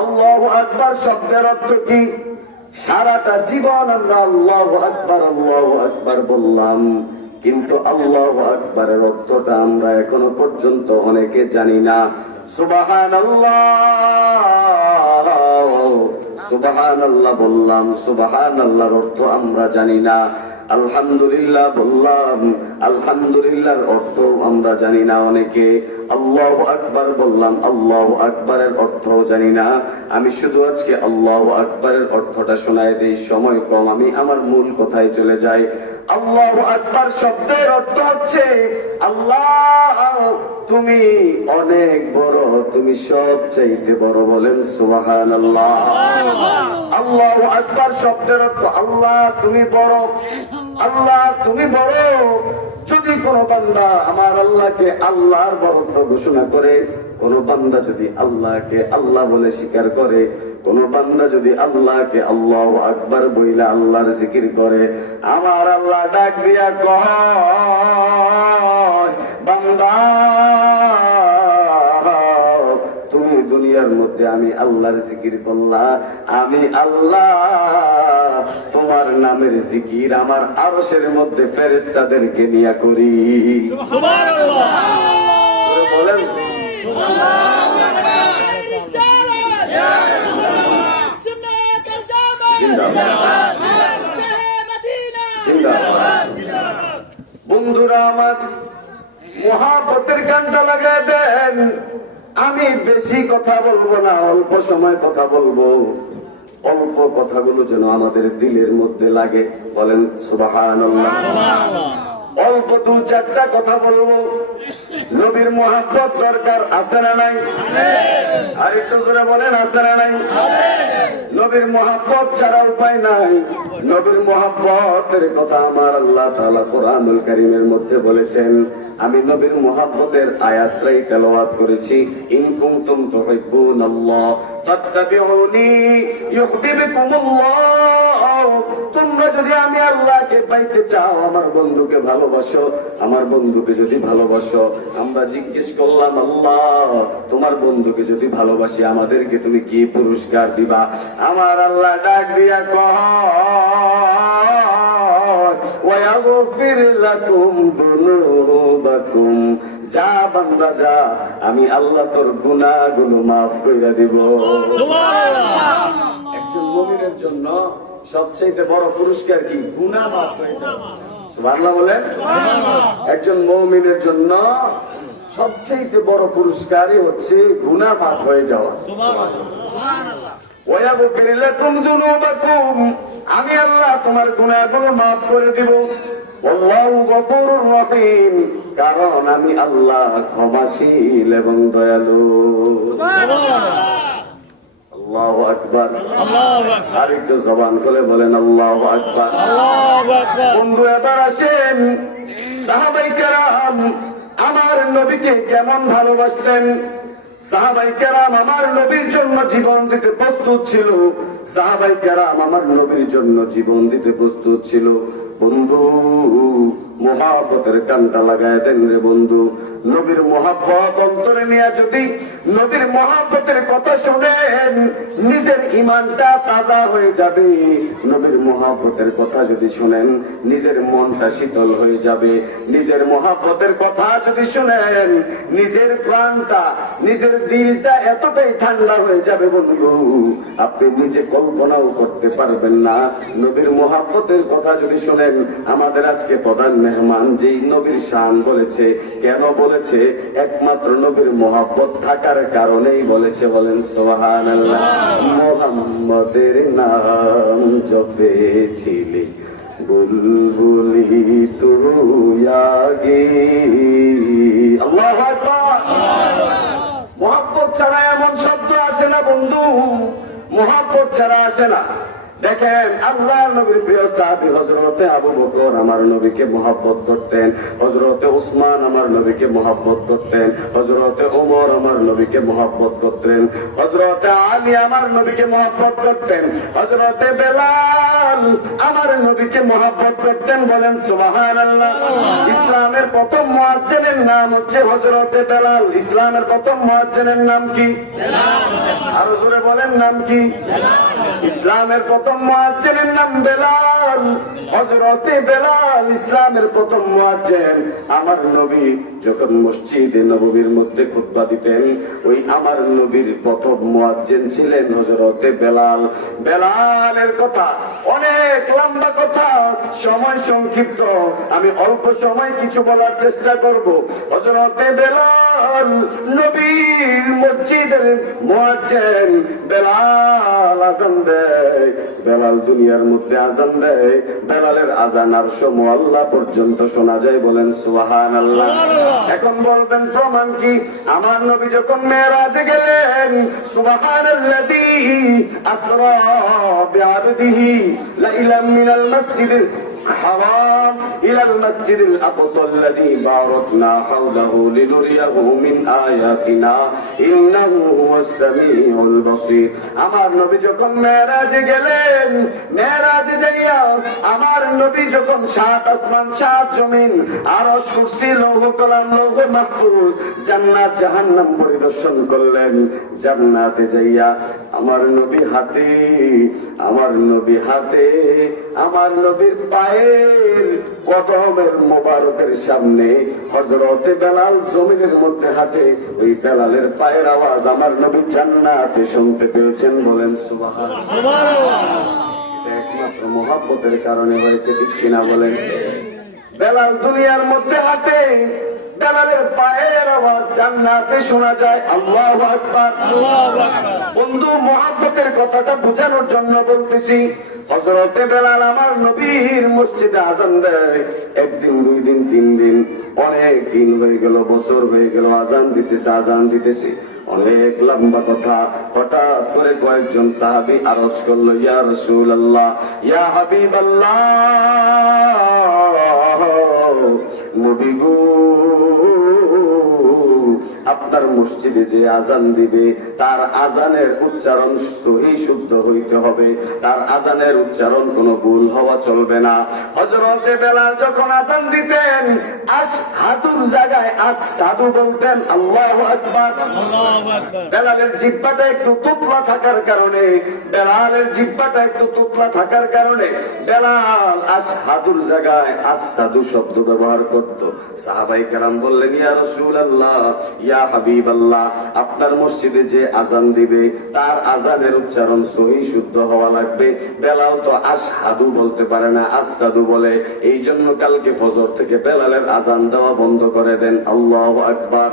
আল্লাহু আকবার শব্দের অর্থ কি? সারাটা জীবন আমরা আল্লাহু আকবার বললাম, কিন্তু আল্লাহু আকবারের অর্থটা আমরা এখনো পর্যন্ত অনেকে জানি না। সুবহানাল্লাহ বললাম, সুবহানাল্লাহর অর্থ আমরা জানি না। আলহামদুলিল্লাহ বললাম, আলহামদুলিল্লাহর অর্থ আমরা জানি না অনেকে। আল্লাহু আকবার বললাম, আল্লাহু আকবারের অর্থও জানি না। আমি শুধু আজকে আল্লাহু আকবারের অর্থটা শোনায় দিই, সময় কম, আমি আমার মূল কথায় চলে যাই। আল্লাহু আকবার শব্দের অর্থ হচ্ছে আল্লাহ তুমি অনেক বড়, তুমি সবচাইতে বড়। বলেন সুবহানাল্লাহ। আল্লাহু আকবার শব্দের অর্থ আল্লাহ তুমি বড়, আল্লাহ তুমি বড়। যদি কোন বান্দা আমার আল্লাহকে আল্লাহর বরত্ব ঘোষণা করে, কোন বান্দা যদি আল্লাহকে আল্লাহ বলে স্বীকার করে, কোন বান্দা যদি আল্লাহকে আল্লাহু আকবার বইলা আল্লাহর জিকির করে, আমার আল্লাহ ডাক দিয়া কয়, বান্দা তুমি দুনিয়ার মধ্যে আমি আল্লাহর জিকির করলা, আমি আল্লাহ তোমার নামের জিকির আমার আরশের মধ্যে ফেরেশতাদেরকে নিয়ে করি। সুবহানাল্লাহ। বলেন বন্ধুরা আমার, মুহাব্বতের গানটা লাগায় দেন। আমি বেশি কথা বলবো না, অল্প সময় কথা বলবো। অল্প কথাগুলো যেন আমাদের দিলের মধ্যে লাগে। বলেন সুবহানাল্লাহ। অল্প দু চারটা কথা বলবো। নবীর মুহাব্বত দরকার আছে না নাই? আর একটু জোরে বলেন আছে না নাই? নবীর মুহাব্বত ছাড়া উপায় নাই। নবীর মুহাব্বতের কথা আমার আল্লাহ তাআলা কোরআনুল কারীমের মধ্যে বলেছেন। আমি নবীর মুহাব্বতের আয়াতটাই তেলাওয়াত করেছি। ইন কুনতুম তুহিব্বুনাল্লাহ ফাত্তাবিউনি ইউহিব্বুকুমুল্লাহ। তোমরা যদি আমি আল্লাহকে পাইতে চাও, আমার বন্ধুকে ভালোবাসো, আমার বন্ধুকে যদি ভালোবাসো। আমরা জিজ্ঞেস করলাম, আল্লাহ তোমার বন্ধুকে যদি ভালোবাসি আমাদেরকে তুমি কি পুরস্কার দিবা? আমার আল্লাহ ডাক দিয়া কয়, ওয়ায়াগফির লাকুম যুনুবাকুম। যা বান্দা যা, আমি আল্লাহ তোর গুনাহগুলো মাফ কইরা দিব। একজন মুমিনের জন্য সবচেয়ে বড় পুরস্কার কি? গুনাহ মাফ হয়ে যাওয়া। সুবহানাল্লাহ বলেন। একজন মুমিনের জন্য সবচেয়ে বড় পুরস্কারই হচ্ছে গুনাহ মাফ হয়ে যাওয়া। সুবহানাল্লাহ। ওয়ায়াগফির লাকুম যুনুবাকুম। আমি আল্লাহ তোমার গুনাহগুলো মাফ করে দিব। আল্লাহু গফুরুর রহিম। কারণ আমি আল্লাহ ক্ষমাশীল এবং দয়ালু। আল্লাহু আকবার। আর একটু জবান খুলে বলেন আল্লাহু আকবার। বন্ধু এবার আসেন, সাহাবায়ে কেরাম আমার নবীকে কেমন ভালোবাসতেন। সাহাবায়ে কেরাম আমার নবীর জন্য জীবন দিতে প্রস্তুত ছিল। সাহাবায়ে কেরাম আমার নবীর জন্য জীবন দিতে প্রস্তুত ছিল। বন্ধু মুহাব্বতের কানটা লাগায় দেন রে বন্ধু। নবীর মুহাব্বত অন্তরে নিয়ে যদি নবীর মুহাব্বতের কথা শুনেন, নিজের ঈমানটা তাজা হয়ে যাবে। নবীর মুহাব্বতের কথা যদি শুনেন, নিজের মনটা শীতল হয়ে যাবে। নিজের মুহাব্বতের কথা যদি শুনেন, নিজের প্রাণটা, নিজের দিলটা এতটাই ঠান্ডা হয়ে যাবে বন্ধু, আপনি নিজে কল্পনাও করতে পারবেন না। নবীর মুহাব্বতের কথা যদি শুনেন, আমাদের আজকে প্রধান মেহমান যেই নবীর শান বলেছে, কেন বলেছে? একমাত্র নবীর মুহাব্বত থাকার কারণেই বলেছে। বলেন সুবহানাল্লাহ। মুহাম্মদের নাম জপেছিলি বুলবুলি তুই আগে। আল্লাহু আকবার। মুহাব্বত ছাড়া এমন শব্দ আসে না বন্ধু, মুহাব্বত ছাড়া আসে না। দেখেন আল্লাহর নবীর প্রিয় সাহাবী হযরতে আবু বকর আমার নবীকে মহব্বত করতেন, হযরতে উসমান আমার নবীকে মহব্বত করতেন, হযরতে ওমর আমার নবীকে মহব্বত করতেন, হযরতে আলী আমার নবীকে মহব্বত করতেন, হযরতে বেলাল আমার নবীকে মহব্বত করতেন। বলেন সুবহানাল্লাহ। ইসলামের প্রথম মুয়াজ্জিনের নাম হচ্ছে হযরতে বেলাল। ইসলামের প্রথম মুয়াজ্জিনের নাম কি? বেলাল। আরো জোরে বলেন, নাম কি? ইসলামের প্রথম মুয়াজ্জিনের নাম বেলাল, হযরতে বেলাল ইসলামের প্রথম মুয়াজ্জিন। আমার নবী যখন মসজিদে নববীর মধ্যে খুতবা দিতেন, ওই আমার নবীর প্রথম মুয়াজ্জিন ছিলেন হযরতে বেলাল। বেলালের কথা অনেক লম্বা কথা, সময় সংক্ষিপ্ত, আমি অল্প সময় কিছু বলার চেষ্টা করব। হযরতে বেলাল নবীর মসজিদের মুয়াজ্জিন। বেলাল আযান দেয়, বেলাল দুনিয়ার মধ্যে আযান দেয়, বেলালের আযান আরশ মুআল্লা পর্যন্ত শোনা যায়। বলেন সুবহানাল্লাহ। এখন বলবেন প্রমাণ কি? আমার নবী যখন মেরাজে গেলেন, সুবহানাল্লাযী আসরা বিআবদিহি লাইলাম মিনাল মাসজিদিল حرام إلى المسجد الأقصى الذي باركنا حوله لنريه من آياتنا إنه هو السميع البصير। আমার নবী যখন মেরাজে গেলেন, মেরাজে যাইয়া আমার নবী যখন সাত আসমান সাত জমিন আরশ কুরসি লৌহ কলাম লৌহ মাহফুজ জান্নাত জাহান্নাম পরিদর্শন করলেন, জান্নাতে যাইয়া আমার নবী হাতে, আমার নবী হাতে, আমার নবীর পায়ের কদমের মোবারকের সামনে হযরতে বেলাল জমিনের মধ্যে হাঁটে, ওই বেলালের পায়ের আওয়াজ আমার নবী জান্নাতে শুনতে পেয়েছেন। বলেন সুবহানাল্লাহ। একমাত্র মুহাব্বতের কারণে হয়েছে, ঠিক কিনা বলেন? বেলাল দুনিয়ার মধ্যে হাঁটে, বেলালের পায়ের আওয়াজ জান্নাতে শোনা যায়। আল্লাহু আকবার, আল্লাহু আকবার। বন্ধু, মুহাব্বতের কথাটা বোঝানোর জন্য বলতেছি। হযরতে বেলাল আমার নবীর মসজিদে আযান দেয়। একদিন, দুই দিন, তিন দিন, অনেক দিন হয়ে গেল, বছর হয়ে গেল, আযান দিতেছে, আযান দিতেছে, অনেক লম্বা কথা। হঠাৎ করে কয়েকজন সাহাবী আরজ করলো, ইয়া রাসূলুল্লাহ, ইয়া হাবিবাল্লাহ, নবী গো, আপনার মসজিদে যে আযান দিবে তার আযানের উচ্চারণ সহি শুদ্ধ হইতে হবে, তার আযানের উচ্চারণ কোনো ভুল হওয়া চলবে না। হযরতে বেলাল যখন আযান দিতেন, আশহাদুর জায়গায় আসসাদু বলতেন। আল্লাহু আকবার, আল্লাহু আকবার। বেলালের জিহ্বাটা একটু তুতলা থাকার কারণে, বেলালের জিহ্বাটা একটু তুতলা থাকার কারণে বেলাল আশহাদুর জায়গায় আসসাদু শব্দ ব্যবহার করত। সাহাবায়ে কেরাম বললেন, ইয়া রাসূলুল্লাহ, ইয়া হাবিবাল্লাহ, আপনার মসজিদে যে আযান দিবে তার আযানের উচ্চারণ সহি শুদ্ধ হওয়া লাগবে। বেলাল তো আশহাদু বলতে পারে না, আসসাদু বলে। এই জন্য কালকে ফজর থেকে বেলালের আযান দেওয়া বন্ধ করে দেন। আল্লাহু আকবার।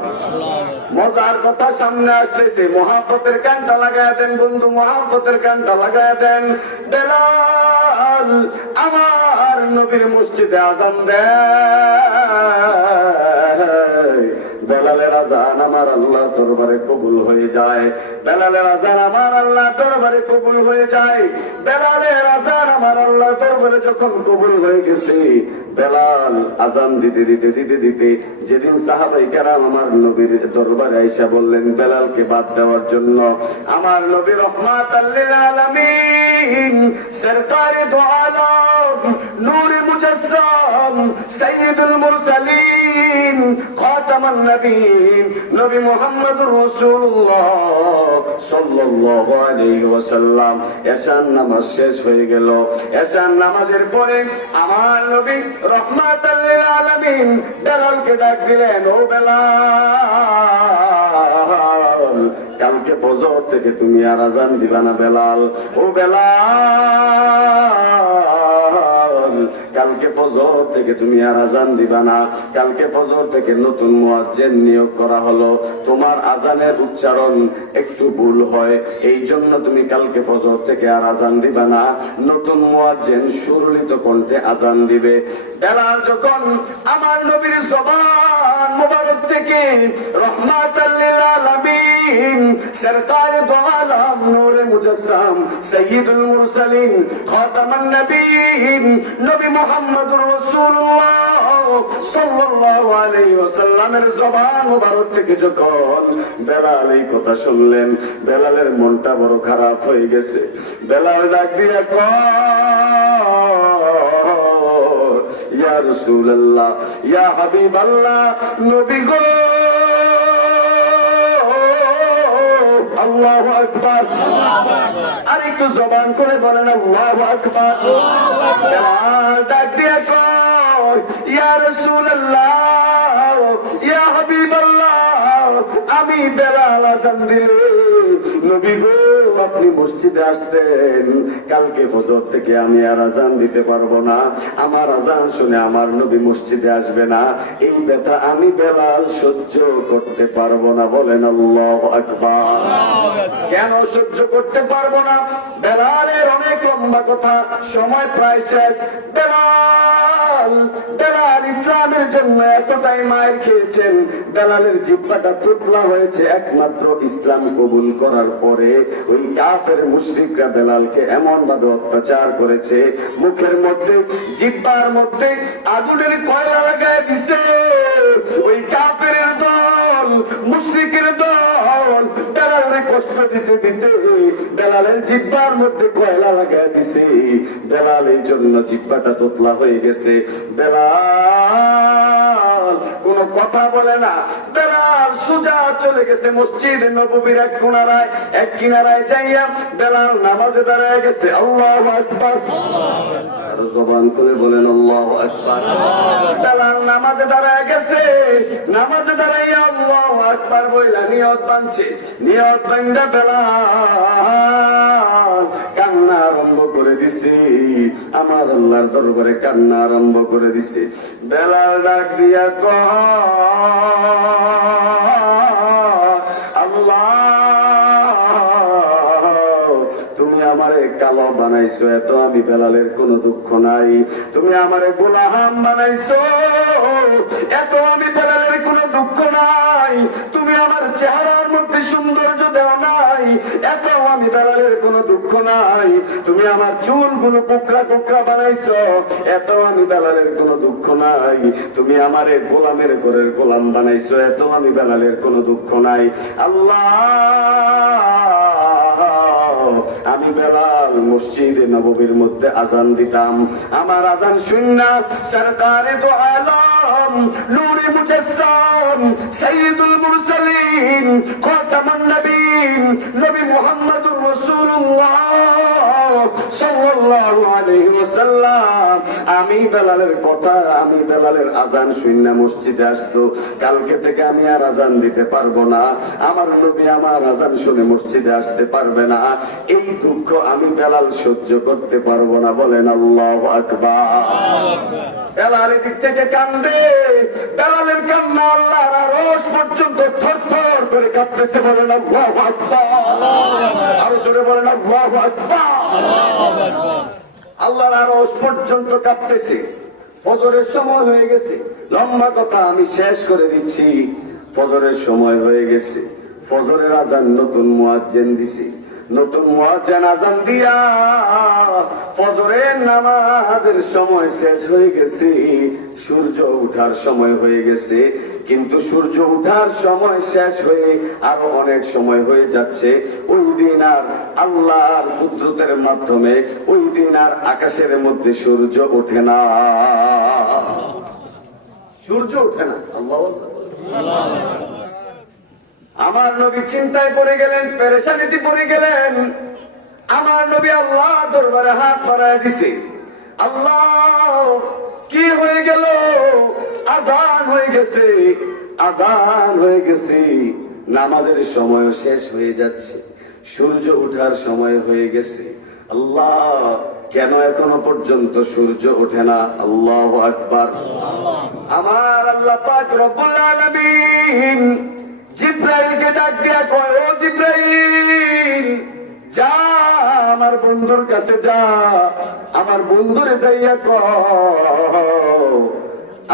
মজার কথা সামনে আসতেছে, মুহাব্বতের কানটা লাগায় দেন বন্ধু, মুহাব্বতের কানটা লাগায় দেন। বেলাল আমার নবীর মসজিদে আযান দেয়, বেলালের আযান আমার আল্লাহর দরবারে কবুল হয়ে যায়। বেলালের আযান আমার আল্লাহর দরবারে কবুল হয়ে যায়। বেলালের আযান আমার আল্লাহর দরবারে যখন কবুল হয়ে গেছে, বেলাল আযান দিতে দিতে দিতে দিতে যেদিন সাহাবায়ে কেরাম আমার নবীর দরবারে আয়েশা বললেন বেলালকে বাদ দেওয়ার জন্য, আমার নবী রাহমাতাল লিল আলামিন, সরকারে দো আলম, নূরে মুজাসসাম, সাইয়্যিদুল মুরসালিন, খাতামুন নবীন, নবী মুহাম্মদুর রাসূলুল্লাহ সাল্লাল্লাহু আলাইহি ওয়াসাল্লাম এশার নামাজ শেষ হয়ে গেল। এশার নামাজের পরে আমার নবী রাহমাতাল লিল আলামিন বেলালকে ডাক দিলেন, ও বেলাল, কালকে ফজর থেকে তুমি আর আযান দিবা না বেলাল। ও বেলাল, কালকে ফজর থেকে তুমি আর আযান দিবা না। কালকে ফজর থেকে নতুন মুয়াজ্জিন নিয়োগ করা হলো, তোমার আযানের উচ্চারণ একটু ভুল হয়, এই জন্য তুমি কালকে ফজর থেকে আর আযান দিবা না। নতুন মুয়াজ্জিন সুরলিত কণ্ঠে আযান দিবে। বেলাল যখন আমার নবীর জবান মুবারক থেকে রাহমাতাল লিল আলামিন, সরকারে দো আলম, নূরে মুজাসসাম সাইয়্যিদুল মুরসালিন খাতামান নবিয়্যিন নবী মুহাম্মদুর রাসূলুল্লাহ সাল্লাল্লাহু আলাইহি ওয়াসাল্লামের জবান মুবারক থেকে যখন বেলাল এই কথা শুনলেন, বেলালের মনটা বড় খারাপ হয়ে গেছে। বেলাল ডাক দিয়া কয়, ইয়া রাসূলুল্লাহ, ইয়া হাবিবাল্লাহ, নবী গো, আল্লাহু আকবার। আর একটু জবান করে বলেন আল্লাহু আকবার। বেলাল ডাক দিয়া কয়, ইয়া রাসূলুল্লাহ, ইয়া হাবিবাল্লাহ, আমি বেলাল আযান দিলে নবী গো আপনি মসজিদে আসতেন, কালকে ফজর থেকে আমি আর আযান দিতে পারবো না, আমার আযান শুনে আমার নবী মসজিদে আসবে না, এই ব্যথা আমি বেলাল সহ্য করতে পারবো না। বলেন আল্লাহু আকবার। কেন সহ্য করতে পারবো না? বেলালের অনেক লম্বা কথা, সময় প্রায় শেষ। বেলাল ইসলামের জন্য এতটাই মায়ের খেয়েছেন, বেলালের জিহ্বাটা তুতলা হয়েছে একমাত্র ইসলাম কবুল করার পরে। ওই কাফের মুশরিকরা বেলালকে এমন ভাবে অত্যাচার করেছে, মুখের মধ্যে জিহ্বার মধ্যে আগুনের কয়লা লাগায় দিছে। ওই কাফের দল, মুশরিকের দল বেলালের কষ্ট দিতে দিতে বেলালের জিহ্বার মধ্যে কয়লা লাগায় দিছে। বেলাল এই জন্য জিহ্বাটা তোতলা হয়ে গেছে। বেলাল কোন কথা বলে না। বেলাল সোজা চলে গেছে মসজিদ নববীর এক কিনারায় যাইয়া বেলাল নামাজে দাঁড়ায় গেছে। আল্লাহু আকবার। আরো জবান করে বলেন আল্লাহু আকবার। বেলাল নামাজে দাঁড়ায় গেছে, নামাজে দাঁড়াইয়া আল্লাহু আকবার বইলা নিয়ত বানছে। নিয়ত বান্দা বেলাল কান্না আরম্ভ করে দিছে, আমার আল্লাহর দরবারে কান্না আরম্ভ করে দিছে। বেলাল ডাক দিয়া আল্লাহ, তুমি আমারে কালো বানাইছো, এত আমি বেলালের কোনো দুঃখ নাই। তুমি আমারে গোলাম বানাইছো, এত আমি বেলালের কোনো দুঃখ নাই। তুমি আমার চেহারার মধ্যে সৌন্দর্য দেও নাই, এত আমি বেলালের কোনো দুঃখ নাই। তুমি আমার চুলগুলো কুকরা কুকরা বানাইছো, এত আমি বেলালের কোনো দুঃখ নাই। তুমি আমারে গোলামের ঘরের গোলাম বানাইছো, এত আমি বেলালের কোনো দুঃখ নাই। আল্লাহ, আমি বেলাল মসজিদে নববীর মধ্যে আজান দিতাম, আমার আজান শুননা সরকারে দো আলম নূরে মুজাসসাম সাইয়্যিদুল মুরসালিন খাতামুন নবিয়্যিন নবী মুহাম্মদুর রাসূলুল্লাহ সাল্লাল্লাহু আলাইহি ওয়াসাল্লাম আমি বেলালের কথা, আমি বেলালের আজান শুননা মসজিদে আসতো। কালকে থেকে আমি আর আজান দিতে পারবো না, আমার নবী আমার আজান শুনে মসজিদে আসতে পারবে না। এই দুঃখ আমি বেলাল সহ্য করতে পারবো না। বলেন আল্লাহু আকবার। বেলাল এদিক থেকে কান্দে, বেলালের কান্না আল্লাহর আরশ পর্যন্ত থরথর করে কাঁপতেছে। বলেন আল্লাহু আকবার। আরো জোরে বলেন আল্লাহু আকবার। আল্লাহর আরশ পর্যন্ত কাঁপতেছে। ফজরের সময় হয়ে গেছে, লম্বা কথা আমি শেষ করে দিচ্ছি। ফজরের সময় হয়ে গেছে, ফজরের আজান নতুন মুয়াজ্জিন দিছি। নতুন মুয়াজ্জিন আজান দিয়া ফজরের নামাজের সময় শেষ হয়ে গেছে, সূর্য ওঠার সময় হয়ে গেছে। কিন্তু সূর্য ওঠার সময় শেষ হয়ে আরো অনেক সময় হয়ে যাচ্ছে। ওই দিন আর আল্লাহর কুদরতের মাধ্যমে ওই দিন আর আকাশের মধ্যে সূর্য ওঠে না, সূর্য ওঠে না। আল্লাহু আকবার। আমার নবী চিন্তায় পড়ে গেলেন, পেরেশানিতে পড়ে গেলেন। আমার নবী আল্লাহ দরবারে হাত বাড়ায় দিছে। আল্লাহ, কি হয়ে গেল? আজান হয়ে গেছে, আজান হয়ে গেছে, নামাজের সময় শেষ হয়ে যাচ্ছে, সূর্য ওঠার সময় হয়ে গেছে। আল্লাহ, কেন এখনো পর্যন্ত সূর্য ওঠে না? আল্লাহু আকবার। আমার আল্লাহ পাক রব্বুল আলামিন জিব্রাইলকে ডাক দিয়া কয়, ও জিব্রাইল, যা আমার বন্ধুর কাছে যা, আমার বন্ধুরে যাইয়া কও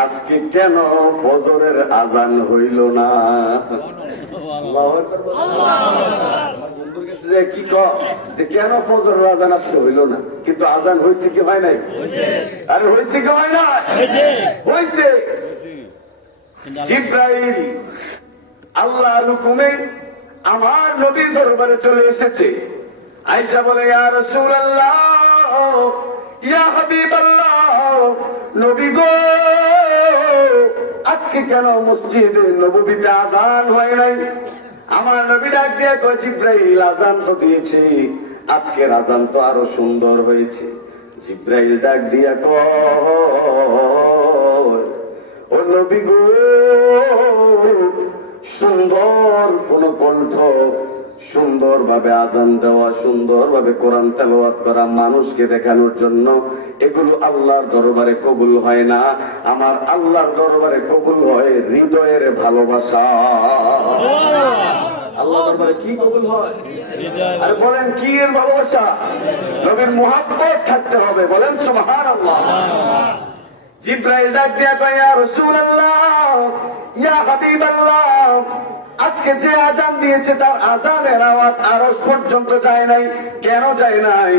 আজকে কেন ফজরের আজান হইল না? আল্লাহু আকবার। আমার বন্ধুর কাছে কি যে কেন ফজরের আজান আজকে হইল না, কিন্তু আজান হয়েছে কি হয় নাই? আরে হয়েছে কি হয় না? হয়েছে। জিবরাইল আল্লাহর হুকুমে আমার নবীর দরবারে চলে এসেছে। আয়েশা বলে, ইয়া রাসূলুল্লাহ, ইয়া হাবিবাল্লাহ, নবী গো, আজকে কেন মসজিদে নববীতে আজান হয় নাই? আমার নবী ডাক দিয়ে কয়, জিবরাইল আজান তো দিয়েছে, আজকের আজান তো আরো সুন্দর হয়েছে। জিবরাইল ডাক দিয়া কয়, ও নবী গো, সুন্দর কোন কণ্ঠ, সুন্দর ভাবে আজান দেওয়া, সুন্দর ভাবে কোরআন তেলাওয়াত করা, মানুষকে দেখানোর জন্য, এগুলো আল্লাহর দরবারে কবুল হয় না। আমার আল্লাহর দরবারে কবুল হয় হৃদয়ের ভালোবাসা। আল্লাহর দরবারে কি কবুল হয়? আরে বলেন কি এর ভালোবাসা? নবীর মুহাব্বত থাকতে হবে। বলেন সুবহানাল্লাহ। জিবরাইল ডাক দিয়া কয়, ইয়া রাসূলুল্লাহ, ইয়া হাবিবাল্লাহ, আজকে যে আজান দিয়েছে তার আজানের আওয়াজ আরশ পর্যন্ত যায় নাই। কেন যায় নাই?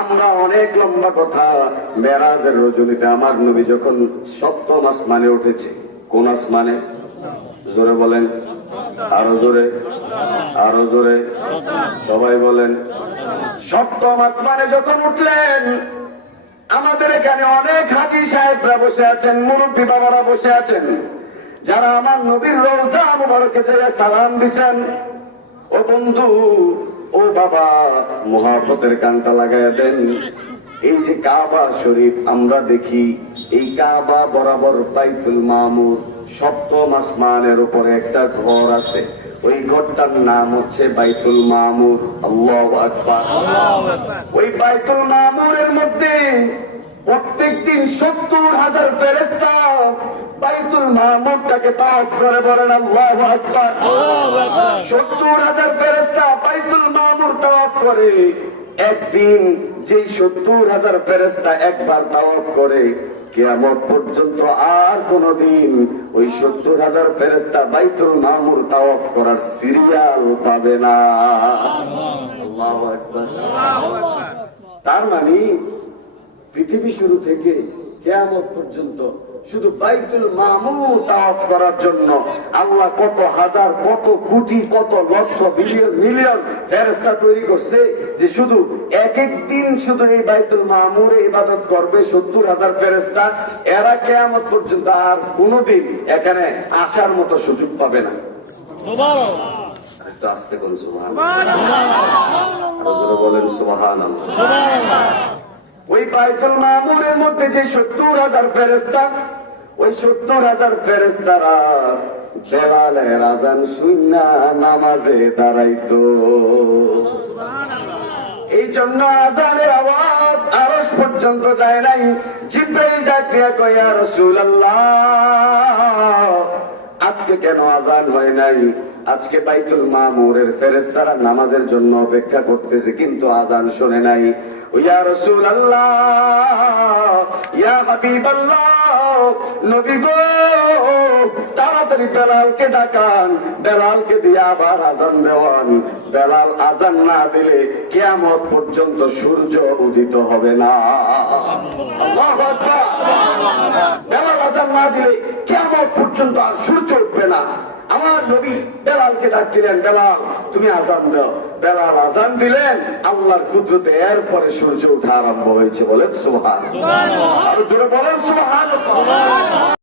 আমরা অনেক লম্বা কথা। মেরাজের রজনীতে আমার নবী যখন সপ্তম আসমানে উঠেছে। কোন আসমানে? জোরে বলেন, আরো জোরে, আরো জোরে, সবাই বলেন। সপ্তম আসমানে যখন উঠলেন, আমাদের এখানে অনেক হাজী সাহেবরা বসে আছেন, মুরব্বী বাবারা বসে আছেন, যারা আমার নবীর রওজা মুবারকে যেয়ে সালাম দিছেন। ও বন্ধু, ও বাবা, মুহাব্বতের কানটা লাগায়া দেন। এই যে কাবা শরীফ আমরা দেখি, এই কাবা বরাবর বাইতুল মামুর, সপ্তম আসমানের উপরে একটা ঘর আছে। ওই ঘরটার নাম হচ্ছে বাইতুল মামুর। আল্লাহু আকবার। ওই বাইতুল মামুরের মধ্যে প্রত্যেকদিন 70,000 ফেরেশতা বাইতুল মামুরটাকে তাওয়াফ করে। বলেন আল্লাহু আকবার। 70,000 ফেরেশতা বাইতুল মামুর তাওয়াফ করে। একদিন যে 70,000 ফেরেশতা একবার তাওয়াফ করে, কিয়ামত পর্যন্ত আর কোনদিন ওই 70,000 ফেরেশতা বাইতুল মামুর তাওয়াফ করার সিরিয়াল পাবে না। আল্লাহু আকবার। তার মানে পৃথিবী শুরু থেকে কিয়ামত পর্যন্ত শুধু বাইতুল মামুর তাওয়াফ করার জন্য আল্লাহ কত হাজার, কত কোটি, কত লক্ষ, বিলিয়ন, মিলিয়ন ফেরেশতা তৈরি করছে, যে শুধু এক এক দিন শুধু এই বাইতুল মামুরে ইবাদত করবে 70,000 ফেরেশতা। এরা কিয়ামত পর্যন্ত আর কোনদিন এখানে আসার মতো সুযোগ পাবে না। একটু আস্তে করে সুবহানাল্লাহ বলেন। সুবহানাল্লাহ। ওই বাইতুল মামুরের মধ্যে যে 70,000 ফেরেশতা, ওই 70,000 ফেরেশতারা বেলালের আজান শুইনা নামাজে দাঁড়াইতো। এই জন্য আজানের আওয়াজ আরশ পর্যন্ত যায় নাই। জিবরাইল ডাক দিয়া কয়, ইয়া রাসূলুল্লাহ, আজকে কেন আজান হয় নাই? আজকে বাইতুল মামুরের ফেরেশতারা নামাজের জন্য অপেক্ষা করতেছে, কিন্তু আজান শুনে নাই। ইয়া রাসূলুল্লাহ, ইয়া হাবিবাল্লাহ, নবী গো, তাড়াতাড়ি বেলালকে ডাকান, বেলালকে দিয়ে আবার আজান দেওয়ান। বেলাল আজান না দিলে কিয়ামত পর্যন্ত সূর্য উদিত হবে না। আল্লাহু আকবার। বেলাল আজান না দিলে কিয়ামত পর্যন্ত আর সূর্য উঠবে না। আমার নবী বেলালকে ডাক দিলেন, বেলাল তুমি আজান দাও। বেলাল আজান দিলেন, আল্লাহর কুদরতে এরপরে সূর্য ওঠা আরম্ভ হয়েছে। বলেন সুবহানাল্লাহ। আর জোরে বলেন সুবহানাল্লাহ।